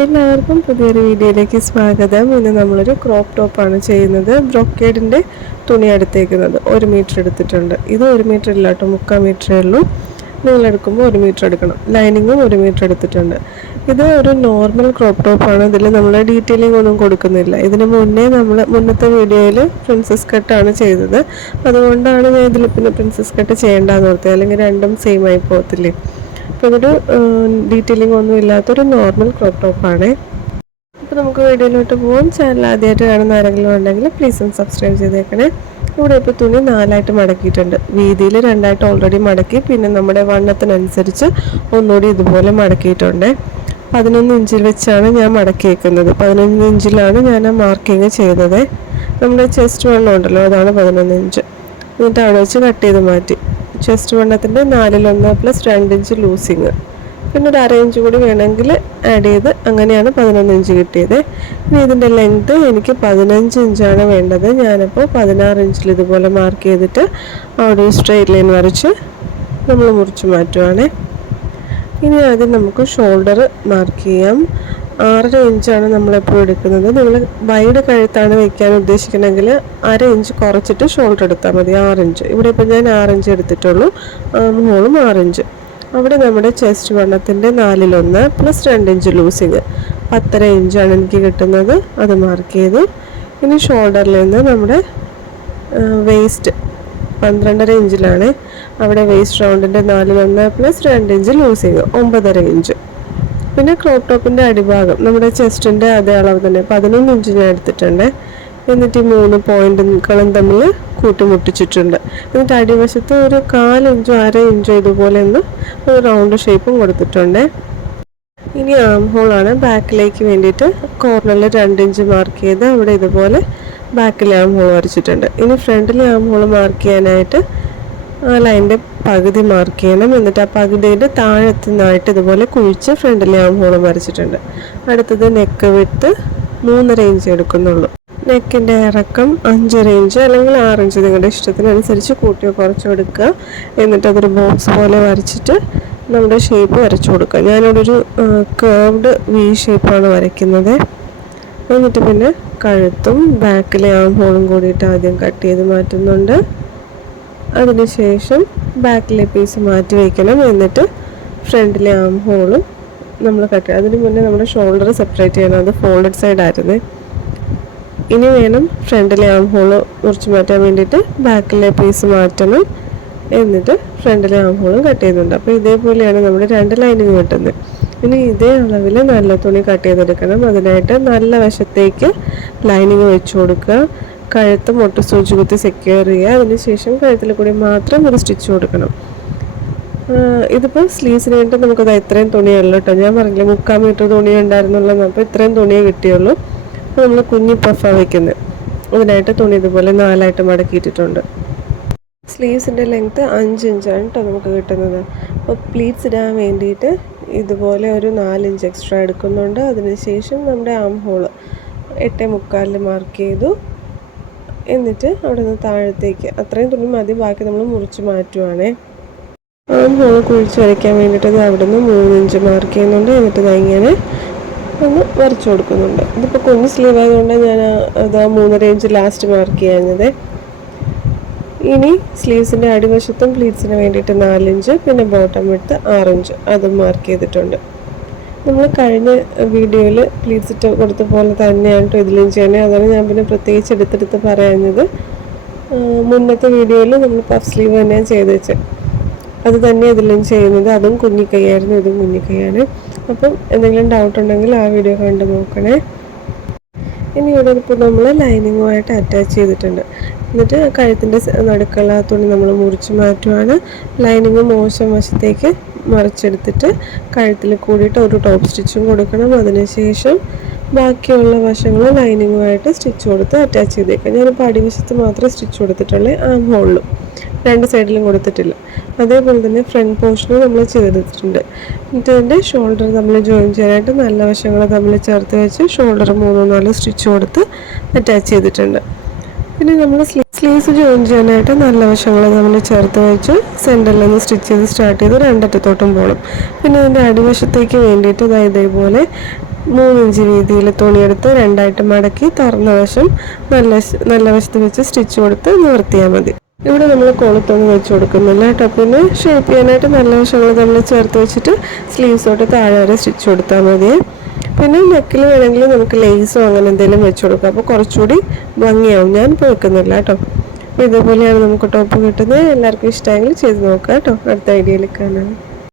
എല്ലാവർക്കും പുതിയൊരു വീഡിയോയിലേക്ക് സ്വാഗതം. ഇന്ന് നമ്മളൊരു ക്രോപ്പ് ടോപ്പാണ് ചെയ്യുന്നത്. ബ്രൊക്കേഡിൻ്റെ തുണി എടുത്തേക്കുന്നത് 1 മീറ്റർ എടുത്തിട്ടുണ്ട്. ഇത് 1 മീറ്റർ ഇല്ല കേട്ടോ, 3/4 മീറ്ററേ ഉള്ളൂ. നിങ്ങൾ എടുക്കുമ്പോൾ 1 മീറ്റർ എടുക്കണം. ലൈനിങ്ങും 1 മീറ്റർ എടുത്തിട്ടുണ്ട്. ഇത് ഒരു നോർമൽ ക്രോപ്പ് ടോപ്പാണ്. ഇതിൽ നമ്മൾ ഡീറ്റെയിലിംഗ് ഒന്നും കൊടുക്കുന്നില്ല. ഇതിന് മുന്നേ മുന്നത്തെ വീഡിയോയിൽ പ്രിൻസസ് കട്ടാണ് ചെയ്തത്. അതുകൊണ്ടാണ് ഞാൻ ഇതിൽ പിന്നെ പ്രിൻസസ് കട്ട് ചെയ്യേണ്ടതെന്ന് ഓർത്തത്, അല്ലെങ്കിൽ രണ്ടും സെയിം ആയി പോകത്തില്ലേ. അപ്പോൾ ഇതൊരു ഡീറ്റെയിലിംഗ് ഒന്നും ഇല്ലാത്തൊരു നോർമൽ ക്രോപ്പ് ടോപ്പാണ്. അപ്പോൾ നമുക്ക് വീഡിയോയിലോട്ട് പോകാം. ചാനൽ ആദ്യമായിട്ട് കാണുന്ന ആരെങ്കിലും ഉണ്ടെങ്കിൽ പ്ലീസ് ഒന്ന് സബ്സ്ക്രൈബ് ചെയ്തേക്കണേ. ഇവിടെ ഇപ്പോൾ തുണി 4ആയിട്ട് മടക്കിയിട്ടുണ്ട്. വീതിയിൽ 2ആയിട്ട് ഓൾറെഡി മടക്കി, പിന്നെ നമ്മുടെ വണ്ണത്തിനനുസരിച്ച് ഒന്നുകൂടി ഇതുപോലെ മടക്കിയിട്ടുണ്ട്. 11 ഇഞ്ചിൽ വെച്ചാണ് ഞാൻ മടക്കിയേക്കുന്നത്. 11 ഇഞ്ചിലാണ് ഞാൻ ആ മാർക്കിങ് ചെയ്തത്. നമ്മുടെ ചെസ്റ്റ് വണ്ണം ഉണ്ടല്ലോ, അതാണ് 11 ഇഞ്ച്. എന്നിട്ട് അവിടെ വെച്ച് കട്ട് ചെയ്ത് മാറ്റി. ചെസ്റ്റ് വണ്ണത്തിൻ്റെ 4/1 + 2 ഇഞ്ച് ലൂസിങ്, പിന്നെ ഒരു 1/2 ഇഞ്ച് കൂടി വേണമെങ്കിൽ ആഡ് ചെയ്ത്, അങ്ങനെയാണ് 11 ഇഞ്ച് കിട്ടിയത്. ഇനി ഇതിൻ്റെ ലെങ്ത്ത് എനിക്ക് 15 ഇഞ്ചാണ് വേണ്ടത്. ഞാനപ്പോൾ 16 ഇഞ്ചിൽ ഇതുപോലെ മാർക്ക് ചെയ്തിട്ട് അവിടെ സ്ട്രെയിറ്റ് ലൈൻ വരച്ച് നമ്മൾ മുറിച്ച് മാറ്റുവാണ്. ഇനി ആദ്യം നമുക്ക് ഷോൾഡർ മാർക്ക് ചെയ്യാം. 6.5 ഇഞ്ചാണ് നമ്മളെപ്പോഴും എടുക്കുന്നത്. നിങ്ങൾ വൈഡ് കഴുത്താണ് വയ്ക്കാൻ ഉദ്ദേശിക്കണമെങ്കിൽ 1/2 ഇഞ്ച് കുറച്ചിട്ട് ഷോൾഡർ എടുത്താൽ മതി. 6 ഇഞ്ച് ഇവിടെ ഇപ്പോൾ ഞാൻ 6 ഇഞ്ച് എടുത്തിട്ടുള്ളൂ. മുകളും 6 ഇഞ്ച്. അവിടെ നമ്മുടെ ചെസ്റ്റ് വണ്ണത്തിൻ്റെ 4/1 + 2 ഇഞ്ച് ലൂസിങ് 10.5 ഇഞ്ചാണ് എനിക്ക് കിട്ടുന്നത്. അത് മാർക്ക് ചെയ്തു. ഇനി ഷോൾഡറിൽ നിന്ന് നമ്മുടെ വേസ്റ്റ് 12.5 ഇഞ്ചിലാണ്. അവിടെ വേസ്റ്റ് റൗണ്ടിൻ്റെ 4/1 + 2 ഇഞ്ച് ലൂസിങ് 9.5 ഇഞ്ച്. പിന്നെ ക്രോപ്പ് ടോപ്പിൻ്റെ അടിഭാഗം നമ്മുടെ ചെസ്റ്റിൻ്റെ അതേ അളവ് തന്നെ 11 ഇഞ്ച് ഞാൻ എടുത്തിട്ടുണ്ട്. എന്നിട്ട് ഈ 3 പോയിന്റുകളും തമ്മിൽ കൂട്ടിമുട്ടിച്ചിട്ടുണ്ട്. എന്നിട്ട് അടിവശത്ത് ഒരു 1/4 ഇഞ്ചോ 1/2 ഇഞ്ചോ ഇതുപോലെ ഒന്ന് ഒരു റൗണ്ട് ഷേപ്പും കൊടുത്തിട്ടുണ്ട്. ഇനി ആം ഹോളാണ്. ബാക്കിലേക്ക് വേണ്ടിയിട്ട് കോർണറിൽ 2 ഇഞ്ച് മാർക്ക് ചെയ്ത് അവിടെ ഇതുപോലെ ബാക്കിലെ ആം ഹോൾ വരച്ചിട്ടുണ്ട്. ഇനി ഫ്രണ്ടിലെ ആം ഹോൾ മാർക്ക് ചെയ്യാനായിട്ട് ആ ലൈനിൻ്റെ പകുതി മാർക്ക് ചെയ്യണം. എന്നിട്ട് ആ പകുതിയുടെ താഴെത്തുന്നതായിട്ട് ഇതുപോലെ കുഴിച്ച് ഫ്രണ്ടിലെ ആം ഹോളും വരച്ചിട്ടുണ്ട്. അടുത്തത് നെക്ക് വിട്ട് 3.5 ഇഞ്ച് എടുക്കുന്നുള്ളൂ. നെക്കിൻ്റെ ഇറക്കം 5.5 ഇഞ്ച് അല്ലെങ്കിൽ 6 ഇഞ്ച് നിങ്ങളുടെ ഇഷ്ടത്തിനനുസരിച്ച് കൂട്ടിയോ കുറച്ചോ എടുക്കുക. എന്നിട്ട് അതൊരു ബോക്സ് പോലെ വരച്ചിട്ട് നമ്മുടെ ഷേപ്പ് വരച്ചു കൊടുക്കുക. ഞാനിവിടെ ഒരു കേർവ്ഡ് വി ഷേപ്പാണ് വരയ്ക്കുന്നത്. എന്നിട്ട് പിന്നെ കഴുത്തും ബാക്കിലെ ആം ഹോളും കൂടിയിട്ട് ആദ്യം കട്ട് ചെയ്ത് മാറ്റുന്നുണ്ട്. അതിനുശേഷം ബാക്കിലെ പീസ് മാറ്റി വയ്ക്കണം. എന്നിട്ട് ഫ്രണ്ടിലെ ആം ഹോളും നമ്മൾ കട്ട് ചെയ്യണം. അതിന് മുന്നേ നമ്മുടെ ഷോൾഡർ സെപ്പറേറ്റ് ചെയ്യണം. അത് ഫോൾഡഡ് സൈഡ് ആയിരുന്നു. ഇനി വേണം ഫ്രണ്ടിലെ ആം ഹോള് മുറിച്ച് മാറ്റാൻ വേണ്ടിയിട്ട് ബാക്കിലെ പീസ് മാറ്റണം. എന്നിട്ട് ഫ്രണ്ടിലെ ആം ഹോളും കട്ട് ചെയ്യുന്നുണ്ട്. അപ്പോൾ ഇതേപോലെയാണ് നമ്മുടെ 2 ലൈനിങ് കിട്ടുന്നത്. ഇനി ഇതേ അളവിൽ നല്ല തുണി കട്ട് ചെയ്തെടുക്കണം. അതിനായിട്ട് നല്ല വശത്തേക്ക് ലൈനിങ് വെച്ച് കൊടുക്കുക. കഴുത്ത് മുട്ട് സൂചി കുത്തി സെക്യൂർ ചെയ്യുക. അതിനുശേഷം കഴുത്തിൽ കൂടി മാത്രം ഒരു സ്റ്റിച്ച് കൊടുക്കണം. ഇതിപ്പോൾ സ്ലീവ്സിന് വേണ്ടി നമുക്കത് ഇത്രയും തുണിയുള്ളൂ കേട്ടോ. ഞാൻ പറഞ്ഞില്ല 3/4 മീറ്റർ തുണി ഉണ്ടായിരുന്നുള്ളൂ. അപ്പോൾ ഇത്രയും തുണിയേ കിട്ടിയുള്ളൂ. അപ്പോൾ നമ്മൾ കുഞ്ഞി പഫാണ് വയ്ക്കുന്നത്. അതിനായിട്ട് തുണി ഇതുപോലെ 4ആയിട്ട് മടക്കിയിട്ടിട്ടുണ്ട്. സ്ലീവ്സിൻ്റെ ലെങ്ത്ത് 5 ഇഞ്ചാണ് കേട്ടോ നമുക്ക് കിട്ടുന്നത്. അപ്പോൾ പ്ലീറ്റ്സ് ഇടാൻ വേണ്ടിയിട്ട് ഇതുപോലെ ഒരു 4 ഇഞ്ച് എക്സ്ട്രാ എടുക്കുന്നുണ്ട്. അതിനുശേഷം നമ്മുടെ ആം ഹോള് 8.75 മാർക്ക് ചെയ്തു. എന്നിട്ട് അവിടെ നിന്ന് താഴത്തേക്ക് അത്രയും തുണി മതി, ബാക്കി നമ്മൾ മുറിച്ച് മാറ്റുവാണേ. ആം ഹോൾ കുഴിച്ച് വരയ്ക്കാൻ വേണ്ടിയിട്ട് അവിടെ നിന്ന് 3 ഇഞ്ച് മാർക്ക് ചെയ്യുന്നുണ്ട്. എന്നിട്ട് ഇങ്ങനെ ഒന്ന് വരച്ചു കൊടുക്കുന്നുണ്ട്. ഇതിപ്പോൾ കുഞ്ഞ് സ്ലീവ് ആയതുകൊണ്ട് ഞാൻ അത് 3.5 ഇഞ്ച് ലാസ്റ്റ് മാർക്ക് ചെയ്യുന്നത്. ഇനി സ്ലീവ്സിൻ്റെ അടിവശത്തും പ്ലീറ്റ്സിന് വേണ്ടിയിട്ട് 4 ഇഞ്ച്, പിന്നെ ബോട്ടം വിട്ട് 6 ഇഞ്ച് അതും മാർക്ക് ചെയ്തിട്ടുണ്ട്. നമ്മൾ കഴിഞ്ഞ വീഡിയോയിൽ പ്ലീറ്റ്സ് ഇട്ട് കൊടുത്ത പോലെ തന്നെയാണ് കേട്ടോ ഇതിലും ചെയ്യണേ. അതാണ് ഞാൻ പിന്നെ പ്രത്യേകിച്ച് എടുത്തെടുത്ത് പറയുന്നത്. മുന്നത്തെ വീഡിയോയിൽ നമ്മൾ പഫ് സ്ലീവ് തന്നെയാണ് ചെയ്ത് വെച്ചത്. അത് തന്നെ ഇതിലും ചെയ്യുന്നത്. അതും കുഞ്ഞിക്കൈയായിരുന്നു, ഇതും കുഞ്ഞിക്കൈയാണ്. അപ്പം എന്തെങ്കിലും ഡൗട്ട് ഉണ്ടെങ്കിൽ ആ വീഡിയോ കണ്ട് നോക്കണേ. ഇനി ഇവിടെ ഇപ്പോൾ നമ്മൾ ലൈനിങ്ങുമായിട്ട് അറ്റാച്ച് ചെയ്തിട്ടുണ്ട്. എന്നിട്ട് കഴുത്തിൻ്റെ നടുക്കുള്ള തുണി നമ്മൾ മുറിച്ച് മാറ്റുവാണ്. ലൈനിങ് മോശം വശത്തേക്ക് മറിച്ചെടുത്തിട്ട് കഴുത്തിൽ കൂടിയിട്ട് ഒരു ടോപ്പ് സ്റ്റിച്ചും കൊടുക്കണം. അതിനുശേഷം ബാക്കിയുള്ള വശങ്ങൾ ലൈനിങ്ങുമായിട്ട് സ്റ്റിച്ച് കൊടുത്ത് അറ്റാച്ച് ചെയ്തേക്കാം. ഞാനിപ്പോൾ അടിവശത്ത് മാത്രമേ സ്റ്റിച്ച് കൊടുത്തിട്ടുള്ളൂ, ആം ഹോളിലും 2 സൈഡിലും കൊടുത്തിട്ടില്ല. അതേപോലെ തന്നെ ഫ്രണ്ട് പോർഷനും നമ്മൾ ചെയ്തെടുത്തിട്ടുണ്ട്. എന്നിട്ട് അതിൻ്റെ ഷോൾഡർ നമ്മൾ ജോയിൻ ചെയ്യാനായിട്ട് നല്ല വശങ്ങൾ തമ്മിൽ ചേർത്ത് വെച്ച് ഷോൾഡർ 3-4 സ്റ്റിച്ച് കൊടുത്ത് അറ്റാച്ച് ചെയ്തിട്ടുണ്ട്. പിന്നെ നമ്മൾ സ്ലീവ്സ് ജോയിൻ ചെയ്യാനായിട്ട് നല്ല വശങ്ങൾ നമ്മൾ ചേർത്ത് വെച്ച് സെൻറ്ററിൽ നിന്ന് സ്റ്റിച്ച് ചെയ്ത് സ്റ്റാർട്ട് ചെയ്ത് 2 അറ്റത്തോട്ടും പോകണം. പിന്നെ അതിൻ്റെ അടിവശത്തേക്ക് വേണ്ടിയിട്ട് ഇതേപോലെ 3 ഇഞ്ച് വീതിയിൽ തുണിയെടുത്ത് രണ്ടായിട്ട് മടക്കി തുറന്ന വശം നല്ല വശത്ത് വെച്ച് സ്റ്റിച്ച് കൊടുത്ത് നിവർത്തിയാൽ മതി. ഇവിടെ നമ്മൾ കൊളുത്തൊന്നും വെച്ച് കൊടുക്കുന്നില്ല കേട്ടോ. പിന്നെ ഷേപ്പ് ചെയ്യാനായിട്ട് നല്ല വശങ്ങൾ നമ്മൾ ചേർത്ത് വെച്ചിട്ട് സ്ലീവ്സ് തൊട്ട് താഴെ വരെ സ്റ്റിച്ച് കൊടുത്താൽ മതി. പിന്നെ നെക്കിൽ വേണമെങ്കിൽ നമുക്ക് ലേസോ അങ്ങനെ എന്തെങ്കിലും വെച്ച് കൊടുക്കാം, അപ്പോൾ കുറച്ചുകൂടി ഭംഗിയാവും. ഞാനിപ്പോൾ വെക്കുന്നില്ല കേട്ടോ. അപ്പോൾ ഇതേപോലെയാണ് നമുക്ക് ടോപ്പ് കിട്ടുന്നത്. എല്ലാവർക്കും ഇഷ്ടമെങ്കിൽ ചെയ്ത് നോക്കാം കേട്ടോ. അടുത്ത ഐഡിയയിൽ കാണാം.